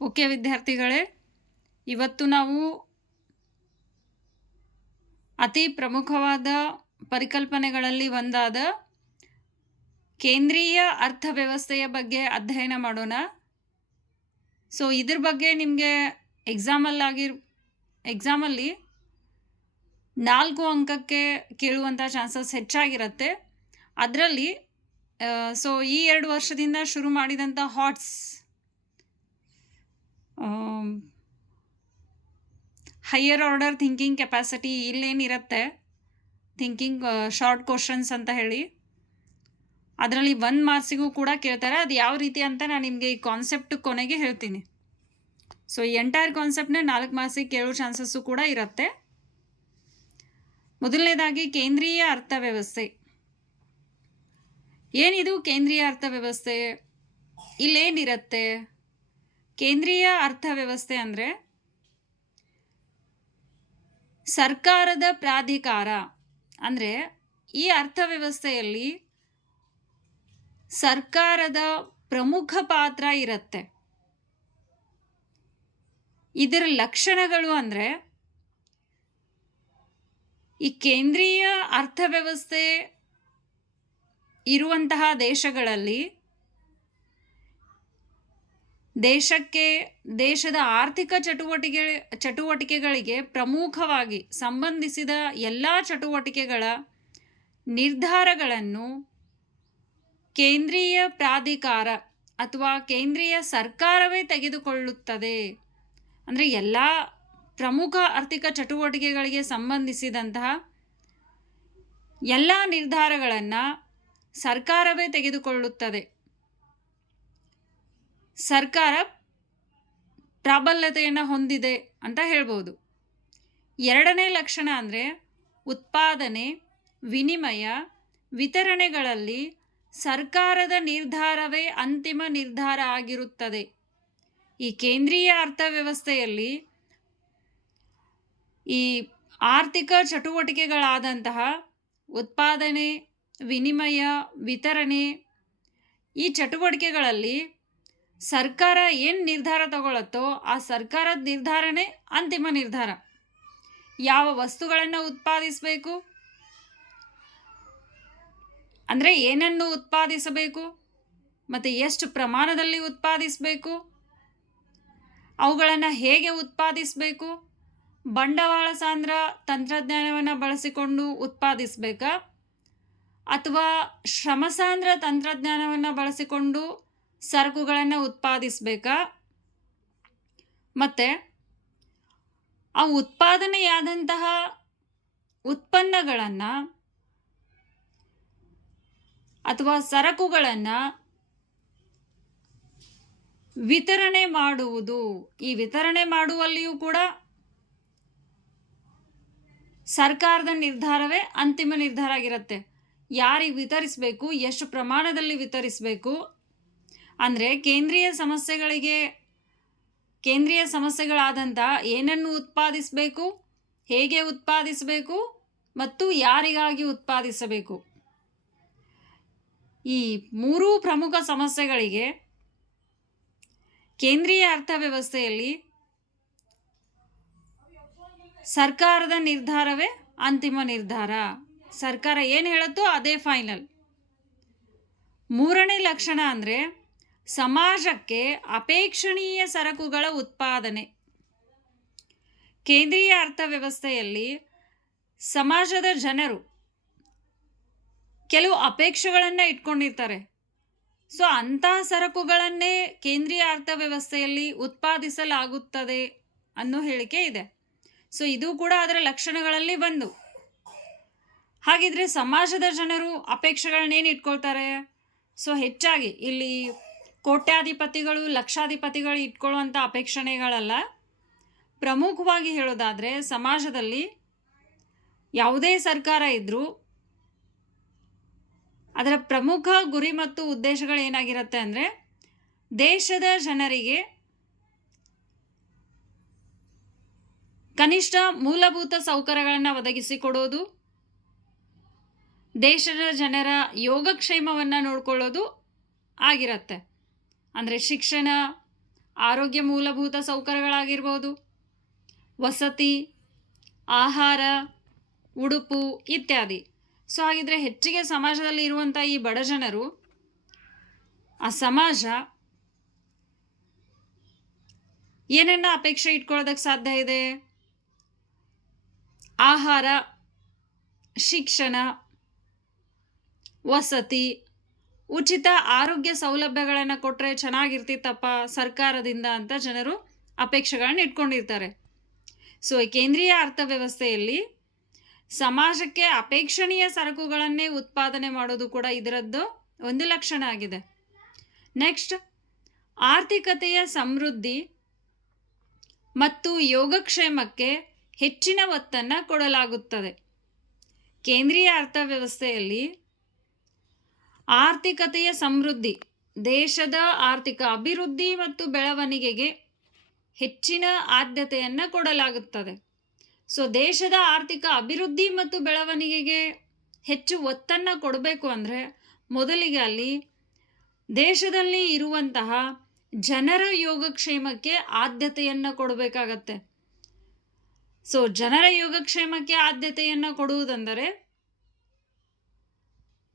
Okay ವಿದ್ಯಾರ್ಥಿಗಳೇ, ಇವತ್ತು ನಾವು ಅತಿ ಪ್ರಮುಖವಾದ ಪರಿಕಲ್ಪನೆಗಳಲ್ಲಿ ಒಂದಾದ ಕೇಂದ್ರೀಯ ಅರ್ಥವ್ಯವಸ್ಥೆಯ ಬಗ್ಗೆ ಅಧ್ಯಯನ ಮಾಡೋಣ. ಸೊ ಇದ್ರ ಬಗ್ಗೆ ನಿಮಗೆ ಎಕ್ಸಾಮಲ್ಲಾಗಿರ್ ಎಕ್ಸಾಮಲ್ಲಿ ನಾಲ್ಕು ಅಂಕಕ್ಕೆ ಕೇಳುವಂಥ ಚಾನ್ಸಸ್ ಹೆಚ್ಚಾಗಿರುತ್ತೆ. ಅದರಲ್ಲಿ ಸೊ ಈ ಎರಡು ವರ್ಷದಿಂದ ಶುರು ಮಾಡಿದಂಥ HOTS higher order thinking capacity ಇಲ್ಲೇನಿರುತ್ತೆ? Thinking short questions ಅಂತ ಹೇಳಿ. ಅದರಲ್ಲಿ ಒಂದು ಮಾರ್ಕ್ಸಿಗೂ ಕೂಡ ಕೇಳ್ತಾರೆ, ಅದು ಯಾವ ರೀತಿ ಅಂತ ನಾನು ನಿಮಗೆ ಈ ಕಾನ್ಸೆಪ್ಟ್ ಕೊನೆಗೆ ಹೇಳ್ತೀನಿ. ಸೊ ಈ ಎಂಟೈರ್ ಕಾನ್ಸೆಪ್ಟ್ನ ನಾಲ್ಕು ಮಾರ್ಕ್ಸಿಗೆ ಕೇಳೋ ಚಾನ್ಸಸ್ಸು ಕೂಡ ಇರುತ್ತೆ. ಮೊದಲನೇದಾಗಿ ಕೇಂದ್ರೀಯ ಅರ್ಥವ್ಯವಸ್ಥೆ. ಏನಿದು ಕೇಂದ್ರೀಯ ಅರ್ಥವ್ಯವಸ್ಥೆ? ಇಲ್ಲೇನಿರುತ್ತೆ? ಕೇಂದ್ರೀಯ ಅರ್ಥವ್ಯವಸ್ಥೆ ಅಂದರೆ ಸರ್ಕಾರದ ಪ್ರಾಧಿಕಾರ. ಅಂದರೆ ಈ ಅರ್ಥವ್ಯವಸ್ಥೆಯಲ್ಲಿ ಸರ್ಕಾರದ ಪ್ರಮುಖ ಪಾತ್ರ ಇರುತ್ತೆ. ಇದರ ಲಕ್ಷಣಗಳು ಅಂದರೆ ಈ ಕೇಂದ್ರೀಯ ಅರ್ಥವ್ಯವಸ್ಥೆ ಇರುವಂತಹ ದೇಶಗಳಲ್ಲಿ ದೇಶಕ್ಕೆ, ದೇಶದ ಆರ್ಥಿಕ ಚಟುವಟಿಕೆ, ಚಟುವಟಿಕೆಗಳಿಗೆ ಪ್ರಮುಖವಾಗಿ ಸಂಬಂಧಿಸಿದ ಎಲ್ಲ ಚಟುವಟಿಕೆಗಳ ನಿರ್ಧಾರಗಳನ್ನು ಕೇಂದ್ರೀಯ ಪ್ರಾಧಿಕಾರ ಅಥವಾ ಕೇಂದ್ರೀಯ ಸರ್ಕಾರವೇ ತೆಗೆದುಕೊಳ್ಳುತ್ತದೆ. ಅಂದರೆ ಎಲ್ಲ ಪ್ರಮುಖ ಆರ್ಥಿಕ ಚಟುವಟಿಕೆಗಳಿಗೆ ಸಂಬಂಧಿಸಿದಂತಹ ಎಲ್ಲ ನಿರ್ಧಾರಗಳನ್ನು ಸರ್ಕಾರವೇ ತೆಗೆದುಕೊಳ್ಳುತ್ತದೆ. ಸರ್ಕಾರ ಪ್ರಾಬಲ್ಯತೆಯನ್ನು ಹೊಂದಿದೆ ಅಂತ ಹೇಳ್ಬೋದು. ಎರಡನೇ ಲಕ್ಷಣ ಅಂದರೆ ಉತ್ಪಾದನೆ, ವಿನಿಮಯ, ವಿತರಣೆಗಳಲ್ಲಿ ಸರ್ಕಾರದ ನಿರ್ಧಾರವೇ ಅಂತಿಮ ನಿರ್ಧಾರ ಆಗಿರುತ್ತದೆ. ಈ ಕೇಂದ್ರೀಯ ಅರ್ಥವ್ಯವಸ್ಥೆಯಲ್ಲಿ ಈ ಆರ್ಥಿಕ ಚಟುವಟಿಕೆಗಳಾದಂತಹ ಉತ್ಪಾದನೆ, ವಿನಿಮಯ, ವಿತರಣೆ ಈ ಚಟುವಟಿಕೆಗಳಲ್ಲಿ ಸರ್ಕಾರ ಏನು ನಿರ್ಧಾರ ತಗೊಳತ್ತೋ ಆ ಸರ್ಕಾರದ ನಿರ್ಧಾರನೇ ಅಂತಿಮ ನಿರ್ಧಾರ. ಯಾವ ವಸ್ತುಗಳನ್ನು ಉತ್ಪಾದಿಸಬೇಕು? ಅಂದರೆ ಏನನ್ನು ಉತ್ಪಾದಿಸಬೇಕು? ಮತ್ತು ಎಷ್ಟು ಪ್ರಮಾಣದಲ್ಲಿ ಉತ್ಪಾದಿಸಬೇಕು? ಅವುಗಳನ್ನು ಹೇಗೆ ಉತ್ಪಾದಿಸಬೇಕು? ಬಂಡವಾಳ ಸಾಂದ್ರ ತಂತ್ರಜ್ಞಾನವನ್ನು ಬಳಸಿಕೊಂಡು ಉತ್ಪಾದಿಸಬೇಕಾ? ಅಥವಾ ಶ್ರಮಸಾಂದ್ರ ತಂತ್ರಜ್ಞಾನವನ್ನು ಬಳಸಿಕೊಂಡು ಸರಕುಗಳನ್ನು ಉತ್ಪಾದಿಸಬೇಕಾ? ಮತ್ತು ಆ ಉತ್ಪಾದನೆಯಾದಂತಹ ಉತ್ಪನ್ನಗಳನ್ನು ಅಥವಾ ಸರಕುಗಳನ್ನು ವಿತರಣೆ ಮಾಡುವುದು, ಈ ವಿತರಣೆ ಮಾಡುವಲ್ಲಿಯೂ ಕೂಡ ಸರ್ಕಾರದ ನಿರ್ಧಾರವೇ ಅಂತಿಮ ನಿರ್ಧಾರ ಆಗಿರುತ್ತೆ. ಯಾರಿಗೆ ವಿತರಿಸಬೇಕು, ಎಷ್ಟು ಪ್ರಮಾಣದಲ್ಲಿ ವಿತರಿಸಬೇಕು ಅಂದರೆ ಕೇಂದ್ರೀಯ ಸಮಸ್ಯೆಗಳಿಗೆ, ಕೇಂದ್ರೀಯ ಸಮಸ್ಯೆಗಳಾದಂಥ ಏನನ್ನು ಉತ್ಪಾದಿಸಬೇಕು, ಹೇಗೆ ಉತ್ಪಾದಿಸಬೇಕು ಮತ್ತು ಯಾರಿಗಾಗಿ ಉತ್ಪಾದಿಸಬೇಕು. ಈ ಮೂರೂ ಪ್ರಮುಖ ಸಮಸ್ಯೆಗಳಿಗೆ ಕೇಂದ್ರೀಯ ಅರ್ಥವ್ಯವಸ್ಥೆಯಲ್ಲಿ ಸರ್ಕಾರದ ನಿರ್ಧಾರವೇ ಅಂತಿಮ ನಿರ್ಧಾರ. ಸರ್ಕಾರ ಏನು ಹೇಳುತ್ತೋ ಅದೇ ಫೈನಲ್ ಮೂರನೇ ಲಕ್ಷಣ ಅಂದರೆ ಸಮಾಜಕ್ಕೆ ಅಪೇಕ್ಷಣೀಯ ಸರಕುಗಳ ಉತ್ಪಾದನೆ. ಕೇಂದ್ರೀಯ ಅರ್ಥವ್ಯವಸ್ಥೆಯಲ್ಲಿ ಸಮಾಜದ ಜನರು ಕೆಲವು ಅಪೇಕ್ಷೆಗಳನ್ನು ಇಟ್ಕೊಂಡಿರ್ತಾರೆ. ಸೊ, ಅಂತಹ ಸರಕುಗಳನ್ನೇ ಕೇಂದ್ರೀಯ ಅರ್ಥವ್ಯವಸ್ಥೆಯಲ್ಲಿ ಉತ್ಪಾದಿಸಲಾಗುತ್ತದೆ ಅನ್ನೋ ಹೇಳಿಕೆ ಇದೆ. ಸೊ, ಇದು ಕೂಡ ಅದರ ಲಕ್ಷಣಗಳಲ್ಲಿ ಬಂದು ಹಾಗಿದ್ರೆ ಸಮಾಜದ ಜನರು ಅಪೇಕ್ಷೆಗಳನ್ನೇನು ಇಟ್ಕೊಳ್ತಾರೆ? ಸೊ, ಹೆಚ್ಚಾಗಿ ಇಲ್ಲಿ ಕೋಟ್ಯಾಧಿಪತಿಗಳು, ಲಕ್ಷಾಧಿಪತಿಗಳು ಇಟ್ಕೊಳ್ಳುವಂಥ ಅಪೇಕ್ಷಣೆಗಳಲ್ಲ. ಪ್ರಮುಖವಾಗಿ ಹೇಳೋದಾದರೆ ಸಮಾಜದಲ್ಲಿ ಯಾವುದೇ ಸರ್ಕಾರ ಇದ್ದರೂ ಅದರ ಪ್ರಮುಖ ಗುರಿ ಮತ್ತು ಉದ್ದೇಶಗಳು ಏನಾಗಿರುತ್ತೆ ಅಂದರೆ ದೇಶದ ಜನರಿಗೆ ಕನಿಷ್ಠ ಮೂಲಭೂತ ಸೌಕರ್ಯಗಳನ್ನು ಒದಗಿಸಿಕೊಡೋದು, ದೇಶದ ಜನರ ಯೋಗಕ್ಷೇಮವನ್ನು ನೋಡಿಕೊಳ್ಳೋದು ಆಗಿರುತ್ತೆ. ಅಂದರೆ ಶಿಕ್ಷಣ, ಆರೋಗ್ಯ ಮೂಲಭೂತ ಸೌಕರ್ಯಗಳಾಗಿರ್ಬೋದು. ವಸತಿ, ಆಹಾರ, ಉಡುಪು ಇತ್ಯಾದಿ. ಸೊ ಹಾಗಿದ್ರೆ ಹೆಚ್ಚಿಗೆ ಸಮಾಜದಲ್ಲಿ ಇರುವಂಥ ಈ ಬಡ ಜನರು, ಆ ಸಮಾಜ ಏನನ್ನ ಅಪೇಕ್ಷೆ ಇಟ್ಕೊಳ್ಳೋದಕ್ಕೆ ಸಾಧ್ಯ ಇದೆ? ಆಹಾರ, ಶಿಕ್ಷಣ, ವಸತಿ ಉಚಿತ ಆರೋಗ್ಯ ಸೌಲಭ್ಯಗಳನ್ನು ಕೊಟ್ಟರೆ ಚೆನ್ನಾಗಿರ್ತಿತ್ತಪ್ಪ ಸರ್ಕಾರದಿಂದ ಅಂತ ಜನರು ಅಪೇಕ್ಷೆಗಳನ್ನ ಇಟ್ಕೊಂಡಿರ್ತಾರೆ. ಸೊ ಕೇಂದ್ರೀಯ ಅರ್ಥವ್ಯವಸ್ಥೆಯಲ್ಲಿ ಸಮಾಜಕ್ಕೆ ಅಪೇಕ್ಷಣೀಯ ಸರಕುಗಳನ್ನೇ ಉತ್ಪಾದನೆ ಮಾಡೋದು ಕೂಡ ಇದರದ್ದು ಒಂದು ಲಕ್ಷಣ ಆಗಿದೆ. ನೆಕ್ಸ್ಟ್ ಆರ್ಥಿಕತೆಯ ಸಮೃದ್ಧಿ ಮತ್ತು ಯೋಗಕ್ಷೇಮಕ್ಕೆ ಹೆಚ್ಚಿನ ಒತ್ತನ್ನು ಕೊಡಲಾಗುತ್ತದೆ. ಕೇಂದ್ರೀಯ ಅರ್ಥವ್ಯವಸ್ಥೆಯಲ್ಲಿ ಆರ್ಥಿಕತೆಯ ಸಮೃದ್ಧಿ, ದೇಶದ ಆರ್ಥಿಕ ಅಭಿವೃದ್ಧಿ ಮತ್ತು ಬೆಳವಣಿಗೆಗೆ ಹೆಚ್ಚಿನ ಆದ್ಯತೆಯನ್ನು ಕೊಡಲಾಗುತ್ತದೆ. ಸೊ ದೇಶದ ಆರ್ಥಿಕ ಅಭಿವೃದ್ಧಿ ಮತ್ತು ಬೆಳವಣಿಗೆಗೆ ಹೆಚ್ಚು ಒತ್ತನ್ನು ಕೊಡಬೇಕು ಅಂದರೆ ಮೊದಲಿಗೆ ಅಲ್ಲಿ ದೇಶದಲ್ಲಿ ಇರುವಂತಹ ಜನರ ಯೋಗಕ್ಷೇಮಕ್ಕೆ ಆದ್ಯತೆಯನ್ನು ಕೊಡಬೇಕಾಗತ್ತೆ. ಸೊ ಜನರ ಯೋಗಕ್ಷೇಮಕ್ಕೆ ಆದ್ಯತೆಯನ್ನು ಕೊಡುವುದೆಂದರೆ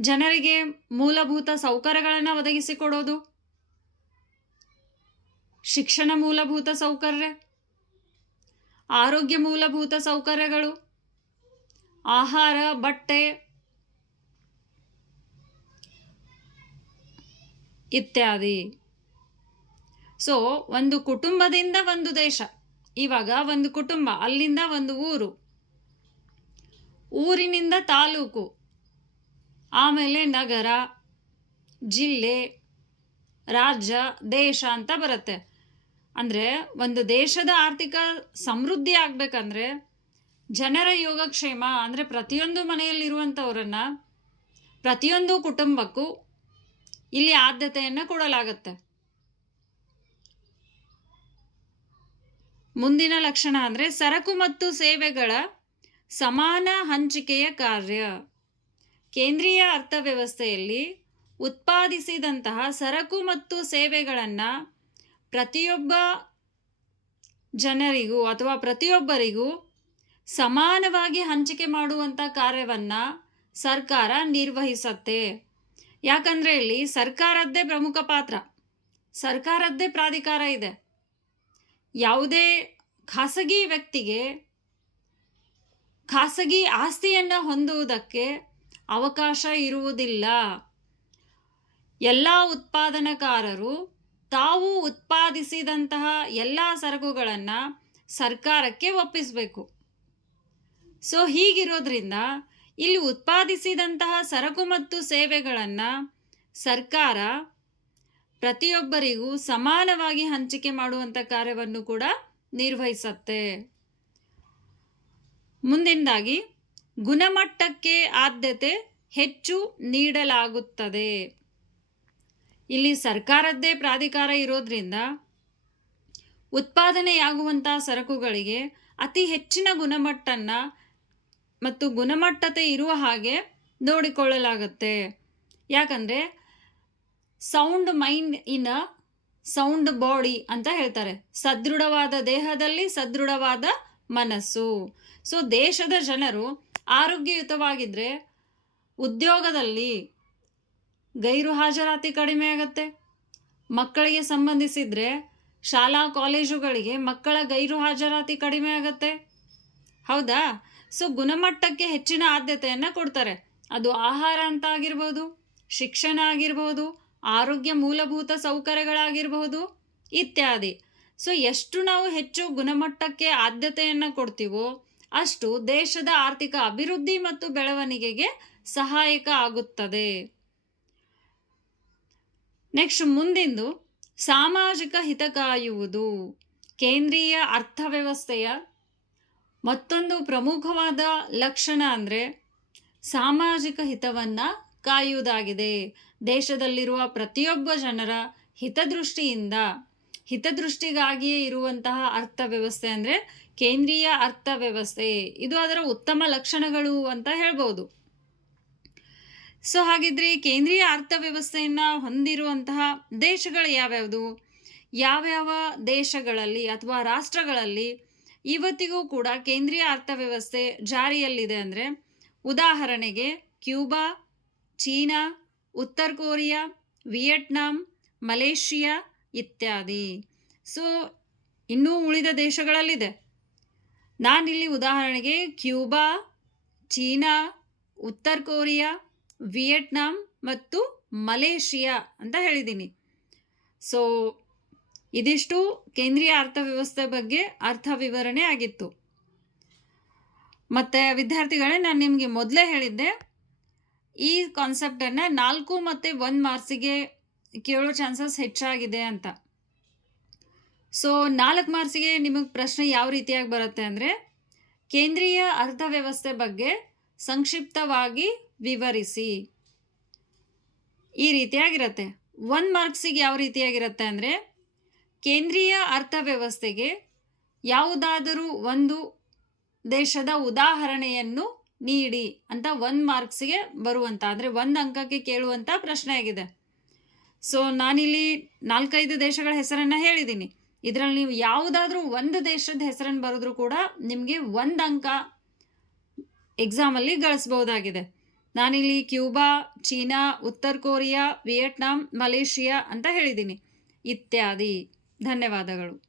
ಜನರಿಗೆ ಮೂಲಭೂತ ಸೌಕರ್ಯಗಳನ್ನು ಒದಗಿಸಿಕೊಡೋದು? ಶಿಕ್ಷಣ ಮೂಲಭೂತ ಸೌಕರ್ಯ? ಆರೋಗ್ಯ ಮೂಲಭೂತ ಸೌಕರ್ಯಗಳು? ಆಹಾರ, ಬಟ್ಟೆ ಇತ್ಯಾದಿ. ಸೊ ಒಂದು ಕುಟುಂಬದಿಂದ ಒಂದು ದೇಶ. ಇವಾಗ ಒಂದು ಕುಟುಂಬ, ಅಲ್ಲಿಂದ ಒಂದು ಊರು. ಊರಿನಿಂದ ತಾಲೂಕು. ಆಮೇಲೆ ನಗರ, ಜಿಲ್ಲೆ, ರಾಜ್ಯ, ದೇಶ ಅಂತ ಬರುತ್ತೆ. ಅಂದರೆ ಒಂದು ದೇಶದ ಆರ್ಥಿಕ ಸಮೃದ್ಧಿ ಆಗಬೇಕಂದ್ರೆ ಜನರ ಯೋಗಕ್ಷೇಮ, ಅಂದರೆ ಪ್ರತಿಯೊಂದು ಮನೆಯಲ್ಲಿರುವಂಥವ್ರನ್ನು ಪ್ರತಿಯೊಂದು ಕುಟುಂಬಕ್ಕೂ ಇಲ್ಲಿ ಆದ್ಯತೆಯನ್ನು ಕೊಡಲಾಗುತ್ತೆ. ಮುಂದಿನ ಲಕ್ಷಣ ಅಂದರೆ ಸರಕು ಮತ್ತು ಸೇವೆಗಳ ಸಮಾನ ಹಂಚಿಕೆಯ ಕಾರ್ಯ. ಕೇಂದ್ರೀಯ ಅರ್ಥವ್ಯವಸ್ಥೆಯಲ್ಲಿ ಉತ್ಪಾದಿಸಿದಂತಹ ಸರಕು ಮತ್ತು ಸೇವೆಗಳನ್ನು ಪ್ರತಿಯೊಬ್ಬ ಜನರಿಗೂ ಅಥವಾ ಪ್ರತಿಯೊಬ್ಬರಿಗೂ ಸಮಾನವಾಗಿ ಹಂಚಿಕೆ ಮಾಡುವಂಥ ಕಾರ್ಯವನ್ನು ಸರ್ಕಾರ ನಿರ್ವಹಿಸತ್ತೆ. ಯಾಕಂದರೆ ಇಲ್ಲಿ ಸರ್ಕಾರದ್ದೇ ಪ್ರಮುಖ ಪಾತ್ರ. ಸರ್ಕಾರದ್ದೇ ಪ್ರಾಧಿಕಾರ ಇದೆ. ಯಾವುದೇ ಖಾಸಗಿ ವ್ಯಕ್ತಿಗೆ ಖಾಸಗಿ ಆಸ್ತಿಯನ್ನು ಹೊಂದುವುದಕ್ಕೆ ಅವಕಾಶ ಇರುವುದಿಲ್ಲ. ಎಲ್ಲ ಉತ್ಪಾದನಕಾರರು ತಾವು ಉತ್ಪಾದಿಸಿದಂತಹ ಎಲ್ಲ ಸರಕುಗಳನ್ನು ಸರ್ಕಾರಕ್ಕೆ ಒಪ್ಪಿಸಬೇಕು. ಸೊ ಹೀಗಿರೋದ್ರಿಂದ ಇಲ್ಲಿ ಉತ್ಪಾದಿಸಿದಂತಹ ಸರಕು ಮತ್ತು ಸೇವೆಗಳನ್ನು ಸರ್ಕಾರ ಪ್ರತಿಯೊಬ್ಬರಿಗೂ ಸಮಾನವಾಗಿ ಹಂಚಿಕೆ ಮಾಡುವಂಥ ಕಾರ್ಯವನ್ನು ಕೂಡ ನಿರ್ವಹಿಸತ್ತೆ. ಮುಂದಿನದಾಗಿ ಗುಣಮಟ್ಟಕ್ಕೆ ಆದ್ಯತೆ ಹೆಚ್ಚು ನೀಡಲಾಗುತ್ತದೆ. ಇಲ್ಲಿ ಸರ್ಕಾರದ್ದೇ ಪ್ರಾಧಿಕಾರ ಇರೋದ್ರಿಂದ ಉತ್ಪಾದನೆಯಾಗುವಂಥ ಸರಕುಗಳಿಗೆ ಅತಿ ಹೆಚ್ಚಿನ ಗುಣಮಟ್ಟನ್ನು ಮತ್ತು ಗುಣಮಟ್ಟತೆ ಇರುವ ಹಾಗೆ ನೋಡಿಕೊಳ್ಳಲಾಗುತ್ತೆ. ಯಾಕಂದರೆ sound mind in a sound body ಅಂತ ಹೇಳ್ತಾರೆ. ಸದೃಢವಾದ ದೇಹದಲ್ಲಿ ಸದೃಢವಾದ ಮನಸ್ಸು. ಸೊ ದೇಶದ ಜನರು ಆರೋಗ್ಯಯುತವಾಗಿದ್ದರೆ ಉದ್ಯೋಗದಲ್ಲಿ ಗೈರು ಹಾಜರಾತಿ ಕಡಿಮೆ ಆಗುತ್ತೆ. ಮಕ್ಕಳಿಗೆ ಸಂಬಂಧಿಸಿದರೆ ಶಾಲಾ ಕಾಲೇಜುಗಳಿಗೆ ಮಕ್ಕಳ ಗೈರು ಹಾಜರಾತಿ ಕಡಿಮೆ ಆಗುತ್ತೆ. ಹೌದಾ? ಸೊ ಗುಣಮಟ್ಟಕ್ಕೆ ಹೆಚ್ಚಿನ ಆದ್ಯತೆಯನ್ನು ಕೊಡ್ತಾರೆ. ಅದು ಆಹಾರ ಅಂತ ಆಗಿರ್ಬೋದು, ಶಿಕ್ಷಣ ಆಗಿರ್ಬೋದು, ಆರೋಗ್ಯ ಮೂಲಭೂತ ಸೌಕರ್ಯಗಳಾಗಿರಬಹುದು ಇತ್ಯಾದಿ. ಸೊ ಎಷ್ಟು ನಾವು ಹೆಚ್ಚು ಗುಣಮಟ್ಟಕ್ಕೆ ಆದ್ಯತೆಯನ್ನು ಕೊಡ್ತೀವೋ ಅಷ್ಟು ದೇಶದ ಆರ್ಥಿಕ ಅಭಿವೃದ್ಧಿ ಮತ್ತು ಬೆಳವಣಿಗೆಗೆ ಸಹಾಯಕ ಆಗುತ್ತದೆ. ನೆಕ್ಸ್ಟ್ ಮುಂದಿಂದು, ಸಾಮಾಜಿಕ ಹಿತ ಕಾಯುವುದು. ಕೇಂದ್ರೀಯ ಅರ್ಥವ್ಯವಸ್ಥೆಯ ಮತ್ತೊಂದು ಪ್ರಮುಖವಾದ ಲಕ್ಷಣ ಅಂದರೆ ಸಾಮಾಜಿಕ ಹಿತವನ್ನು ಕಾಯುವುದಾಗಿದೆ. ದೇಶದಲ್ಲಿರುವ ಪ್ರತಿಯೊಬ್ಬ ಜನರ ಹಿತದೃಷ್ಟಿಯಿಂದ. ಹಿತದೃಷ್ಟಿಗಾಗಿಯೇ ಇರುವಂತಹ ಅರ್ಥವ್ಯವಸ್ಥೆ ಅಂದರೆ ಕೇಂದ್ರೀಯ ಅರ್ಥವ್ಯವಸ್ಥೆ ಇದು ಅದರ ಉತ್ತಮ ಲಕ್ಷಣಗಳು ಅಂತ ಹೇಳ್ಬೋದು. ಸೊ ಹಾಗಿದ್ರೆ ಕೇಂದ್ರೀಯ ಕೇಂದ್ರೀಯ ಅರ್ಥವ್ಯವಸ್ಥೆಯನ್ನು ಹೊಂದಿರುವಂತಹ ದೇಶಗಳು ಯಾವ್ಯಾವುದು? ಯಾವ್ಯಾವ ದೇಶಗಳಲ್ಲಿ ಅಥವಾ ರಾಷ್ಟ್ರಗಳಲ್ಲಿ ಇವತ್ತಿಗೂ ಕೂಡ ಕೇಂದ್ರೀಯ ಅರ್ಥವ್ಯವಸ್ಥೆ ಜಾರಿಯಲ್ಲಿದೆ ಅಂದರೆ ಉದಾಹರಣೆಗೆ ಕ್ಯೂಬಾ, ಚೀನಾ, ಉತ್ತರ ಕೊರಿಯಾ, ವಿಯೆಟ್ನಾಂ, ಮಲೇಷಿಯಾ ಇತ್ಯಾದಿ. ಸೊ ಇನ್ನೂ ಉಳಿದ ದೇಶಗಳಲ್ಲಿದೆ. ನಾನಿಲ್ಲಿ ಉದಾಹರಣೆಗೆ ಕ್ಯೂಬಾ, ಚೀನಾ, ಉತ್ತರ ಕೊರಿಯಾ, ವಿಯೆಟ್ನಾಂ ಮತ್ತು ಮಲೇಷಿಯಾ ಅಂತ ಹೇಳಿದ್ದೀನಿ. ಸೊ ಇದಿಷ್ಟು ಕೇಂದ್ರೀಯ ಅರ್ಥವ್ಯವಸ್ಥೆ ಬಗ್ಗೆ ಅರ್ಥ ವಿವರಣೆ ಆಗಿತ್ತು. ಮತ್ತು ವಿದ್ಯಾರ್ಥಿಗಳೇ, ನಾನು ನಿಮಗೆ ಮೊದಲೇ ಹೇಳಿದ್ದೆ, ಈ ಕಾನ್ಸೆಪ್ಟನ್ನು ನಾಲ್ಕು ಮತ್ತು ಒಂದು ಮಾರ್ಕ್ಸಿಗೆ ಕೇಳೋ ಚಾನ್ಸಸ್ ಹೆಚ್ಚಾಗಿದೆ ಅಂತ. ಸೊ ನಾಲ್ಕು ಮಾರ್ಕ್ಸಿಗೆ ನಿಮಗೆ ಪ್ರಶ್ನೆ ಯಾವ ರೀತಿಯಾಗಿ ಬರುತ್ತೆ ಅಂದರೆ, ಕೇಂದ್ರೀಯ ಅರ್ಥವ್ಯವಸ್ಥೆ ಬಗ್ಗೆ ಸಂಕ್ಷಿಪ್ತವಾಗಿ ವಿವರಿಸಿ. ಈ ರೀತಿಯಾಗಿರುತ್ತೆ. ಒನ್ ಮಾರ್ಕ್ಸಿಗೆ ಯಾವ ರೀತಿಯಾಗಿರುತ್ತೆ ಅಂದರೆ, ಕೇಂದ್ರೀಯ ಅರ್ಥವ್ಯವಸ್ಥೆಗೆ ಯಾವುದಾದರೂ ಒಂದು ದೇಶದ ಉದಾಹರಣೆಯನ್ನು ನೀಡಿ ಅಂತ ಒಂದು ಮಾರ್ಕ್ಸಿಗೆ ಬರುವಂಥ ಅಂದರೆ ಒಂದು ಅಂಕಕ್ಕೆ ಕೇಳುವಂಥ ಪ್ರಶ್ನೆ ಆಗಿದೆ. ಸೊ ನಾನಿಲ್ಲಿ ನಾಲ್ಕೈದು ದೇಶಗಳ ಹೆಸರನ್ನು ಹೇಳಿದ್ದೀನಿ ಇದರಲ್ಲಿ ನೀವು ಯಾವುದಾದ್ರೂ ಒಂದು ದೇಶದ ಹೆಸರನ್ನು ಬರೆದ್ರೂ ಕೂಡ ನಿಮಗೆ ಒಂದು ಅಂಕ ಎಕ್ಸಾಮಲ್ಲಿ ಗಳಿಸ್ಬೋದಾಗಿದೆ. ನಾನಿಲ್ಲಿ ಕ್ಯೂಬಾ, ಚೀನಾ, ಉತ್ತರ ಕೊರಿಯಾ, ವಿಯೆಟ್ನಾಂ, ಮಲೇಷಿಯಾ ಅಂತ ಹೇಳಿದ್ದೀನಿ ಇತ್ಯಾದಿ. ಧನ್ಯವಾದಗಳು.